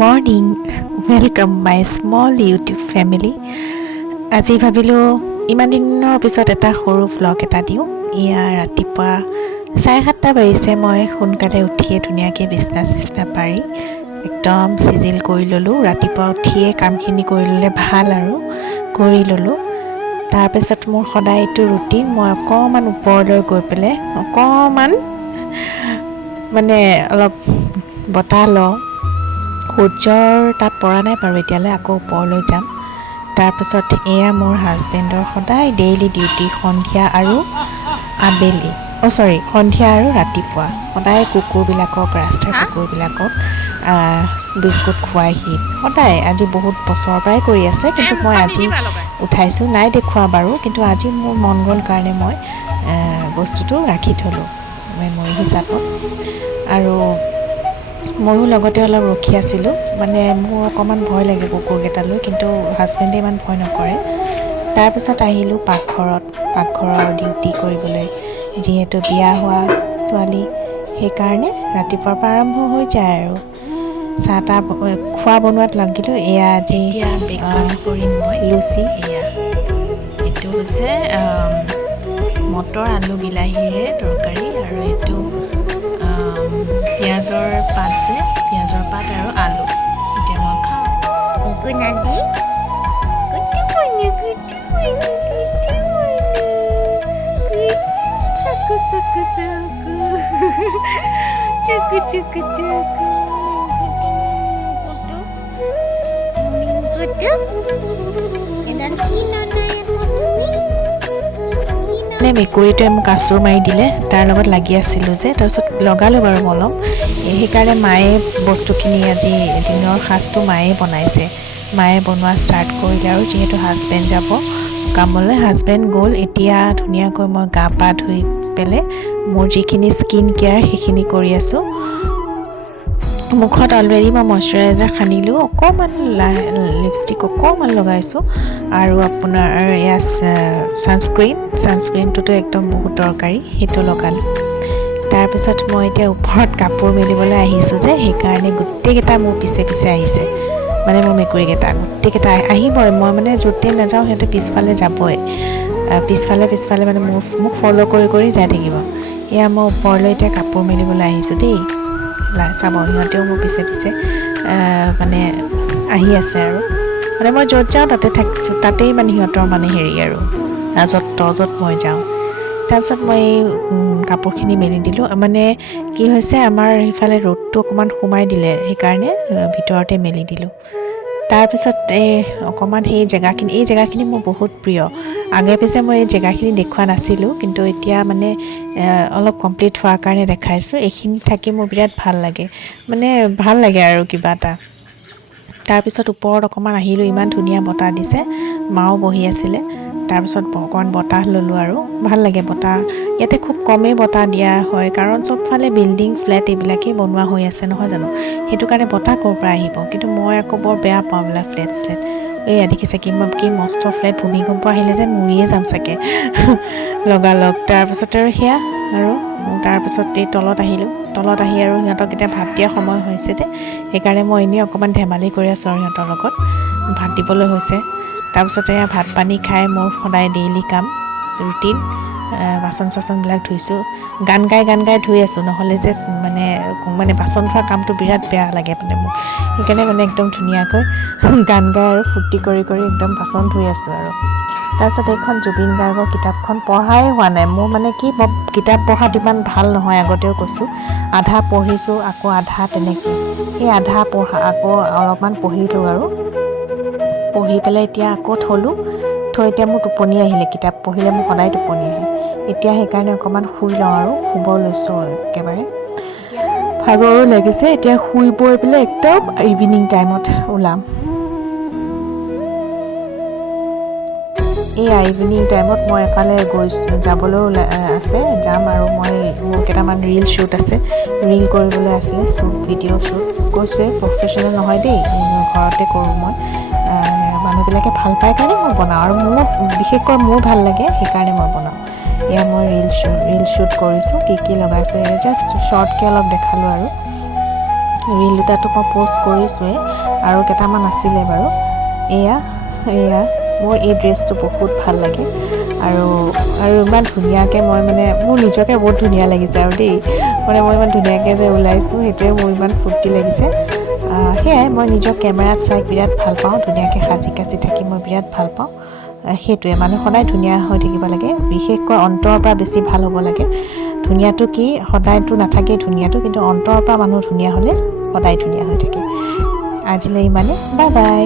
Morning welcome মাই small YouTube family. আজি ভাবিলোঁ ইমান দিনৰ পিছত এটা সৰু ভ্লগ এটা দিওঁ। এয়া ৰাতিপুৱা 7:30 বাজিছে। মই সোনকালে উঠিয়ে ধুনীয়াকৈ বিছনা পাৰি একদম চিজিল কৰি ল'লোঁ। ৰাতিপুৱা উঠিয়ে কামখিনি কৰি ল'লে ভাল আৰু কৰি ল'লোঁ। তাৰপিছত মোৰ সদায় এইটো ৰুটিন। মই অকণমান ওপৰলৈ গৈ পেলাই অকণমান অলপ বতাহ লওঁ। সূৰ্যৰ তাপ পৰা নাই বাৰু এতিয়ালৈ, আকৌ ওপৰলৈ যাম। তাৰপিছত এয়া মোৰ হাজবেণ্ডৰ সদায় ডেইলি ডিউটি, সন্ধিয়া আৰু আবেলি সন্ধিয়া আৰু ৰাতিপুৱা সদায় কুকুৰবিলাকক, ৰাস্তাৰ কুকুৰবিলাকক বিস্কুট খুৱাইহি সদায়। আজি বহুত বছৰৰ পৰাই কৰি আছে, কিন্তু মই আজি উঠাইছোঁ, নাই দেখুওৱা বাৰু, কিন্তু আজি মোৰ মন গ'ল কাৰণে মই বস্তুটো ৰাখি থ'লোঁ মেমৰি হিচাপত। আৰু ময়ো লগতে অলপ ৰখি আছিলোঁ, মোৰ অকণমান ভয় লাগে কুকুৰকেইটালৈ, কিন্তু হাজবেণ্ডে ইমান ভয় নকৰে। তাৰপিছত আহিলোঁ পাকঘৰৰ ডিউটি কৰিবলৈ। যিহেতু বিয়া হোৱা ছোৱালী, সেইকাৰণে ৰাতিপুৱাৰ পৰা আৰম্ভ হৈ যায় আৰু চাহ তাহ খোৱা বনোৱাত লাগিলোঁ। এয়া আজি ব্ৰেকফাষ্ট কৰিম মই। লুচি, এইটো হৈছে মটৰ আলু বিলাহীৰে তৰকাৰী, আৰু এইটো পিঁয়াজৰ পাত আৰু আলু। এতিয়া মই খাওঁ। মেকুৰীটোৱে মোক আঁচুৰ মাৰি দিলে, তাৰ লগত লাগি আছিলোঁ যে, তাৰপিছত লগালোঁ বাৰু মলম। সেইকাৰণে মায়ে বস্তুখিনি আজি দিনৰ সাজটো মায়ে বনাইছে। মায়ে বনোৱা ষ্টাৰ্ট কৰিলে, আৰু যিহেতু হাজবেণ্ড যাব কামলৈ, হাজবেণ্ড গ'ল। এতিয়া ধুনীয়াকৈ মই গা পা ধুই পেলাই মোৰ যিখিনি স্কিন কেয়াৰ সেইখিনি কৰি আছোঁ। মুখত অলৰেডি মই মইশ্চাৰাইজাৰ সানিলোঁ, অকণমান লিপষ্টিক অকণমান লগাইছোঁ, আৰু আপোনাৰ এয়া ছানস্ক্ৰীনটোতো একদম বহুত দৰকাৰী, সেইটো লগালোঁ। তাৰপিছত মই এতিয়া ওপৰত কাপোৰ মেলিবলৈ আহিছোঁ যে, সেইকাৰণে গোটেইকেইটা মোৰ পিছে আহিছে। মোৰ মেকুৰীকেইটা গোটেইকেইটা আহিবই। মই য'তে নাযাওঁ সিহঁতে পিছফালে যাবই, পিছফালে মোক ফ'ল' কৰি যাই থাকিব। এয়া মই ওপৰলৈ এতিয়া কাপোৰ মেলিবলৈ আহিছোঁ দেই। চাব, সিহঁতেও মোৰ পিছে আহি আছে, আৰু মই য'ত যাওঁ তাতেই সিহঁতৰ হেৰি আৰু য'ত মই যাওঁ। তাৰপিছত মই এই কাপোৰখিনি মেলি দিলোঁ। কি হৈছে, আমাৰ সিফালে ৰ'দটো অকণমান সোমাই দিলে, সেইকাৰণে ভিতৰতে মেলি দিলোঁ। তাৰপিছত অকণমান এই জেগাখিনি মোৰ বহুত প্ৰিয়। আগে পিছে মই এই জেগাখিনি দেখুওৱা নাছিলোঁ, কিন্তু এতিয়া অলপ কমপ্লিট হোৱাৰ কাৰণে দেখাইছোঁ। এইখিনি থাকি মোৰ বিৰাট ভাল লাগে, ভাল লাগে আৰু কিবা এটা। তাৰপিছত ওপৰত অকণমান আহিলোঁ, ইমান ধুনীয়া বতাহ দিছে, মাও বহি আছিলে। তাৰপিছত অকণমান বতাহ ল'লোঁ, আৰু ভাল লাগে বতাহ। ইয়াতে খুব কমেই বতাহ দিয়া হয়, কাৰণ চবফালে বিল্ডিং ফ্লেট এইবিলাকেই বনোৱা হৈ আছে নহয় জানো, সেইটো কাৰণে বতাহ ক'ৰ পৰা আহিব। কিন্তু মই আকৌ বৰ বেয়া পাওঁ এইবিলাক ফ্লেট। এয়া দেখিছে কি মস্ত ফ্লেট, ভূমিকম্প আহিলে যেন মৰিয়ে যাম চাগে লগালগ। তাৰপিছত তাৰপিছত এই তলত আহিলোঁ। তলত আহি আৰু সিহঁতক এতিয়া ভাত দিয়া সময় হৈছে যে, সেইকাৰণে মই এনেই অকণমান ধেমালি কৰি আছোঁ আৰু সিহঁতৰ লগত, ভাত দিবলৈ হৈছে। তাৰপিছতে ভাত পানী খাই মোৰ সদায় ডেইলি কাম ৰুটিন, বাচন চাচনবিলাক ধুইছোঁ। গান গাই ধুই আছোঁ, নহ'লে যে বাচন ধোৱা কামটো বিৰাট বেয়া লাগে মোৰ। সেইকাৰণে একদম ধুনীয়াকৈ গান গাই আৰু ফূৰ্তি কৰি একদম বাচন ধুই আছোঁ আৰু। তাৰপিছত এইখন জুবিন গাৰ্গৰ কিতাপখন পঢ়াই হোৱা নাই মোৰ। কিতাপ পঢ়াত ইমান ভাল নহয়, আগতেও কৈছোঁ। আধা পঢ়িছোঁ, আকৌ আধা তেনেকৈ। সেই আধা পঢ়া আকৌ অলপমান পঢ়িলোঁ, আৰু পঢ়ি পেলাই এতিয়া আকৌ থৈ এতিয়া মোৰ টোপনি আহিলে। কিতাপ পঢ়িলে মোৰ সদায় টোপনি আহে। এতিয়া সেইকাৰণে অকণমান শুই লওঁ, আৰু শুব লৈছোঁ একেবাৰে। ভাগৰো লাগিছে, এতিয়া শুই বৈ পেলাই একদম ইভিনিং টাইমত ওলাম। এই ইভিনিং টাইমত মই এফালে যাবলৈ যাম, আৰু মোৰ কেইটামান ৰীল শ্বুট আছে, ৰীল কৰিবলৈ আছিলে, ভিডিঅ' শ্বুট কৈছে। প্ৰফেশ্যনেল নহয় দেই, ঘৰতে কৰোঁ মই। মানুহবিলাকে ভাল পায় কাৰণে মই বনাওঁ, আৰু বিশেষকৈ মোৰ ভাল লাগে সেইকাৰণে মই বনাওঁ। এয়া মই ৰীল শ্বুট কৰিছোঁ, কি লগাইছোঁ, জাষ্ট শ্বৰ্টকৈ অলপ দেখালোঁ, আৰু ৰীল দুটাতো মই প'ষ্ট কৰিছোঁৱেই আৰু কেইটামান আছিলে বাৰু এয়া মোৰ এই ড্ৰেছটো বহুত ভাল লাগে আৰু ইমান ধুনীয়াকৈ মই মানে মোৰ নিজকে বহুত ধুনীয়া লাগিছে আৰু দেই মানে মই ইমান ধুনীয়াকৈ যে ওলাইছোঁ সেইটোৱে মোৰ ইমান ফূৰ্তি লাগিছে সেয়াই মই নিজৰ কেমেৰাত চাই বিৰাট ভাল পাওঁ ধুনীয়াকৈ সাজি কাচি থাকি মই বিৰাট ভাল পাওঁ সেইটোৱে মানুহ সদায় ধুনীয়া হৈ থাকিব লাগে বিশেষকৈ অন্তৰৰ পৰা বেছি ভাল হ'ব লাগে ধুনীয়াটো কি সদায়তো নাথাকেই ধুনীয়াটো কিন্তু অন্তৰৰ পৰা মানুহ ধুনীয়া হ'লে সদায় ধুনীয়া হৈ থাকে আজিলৈ ইমানে বাই বাই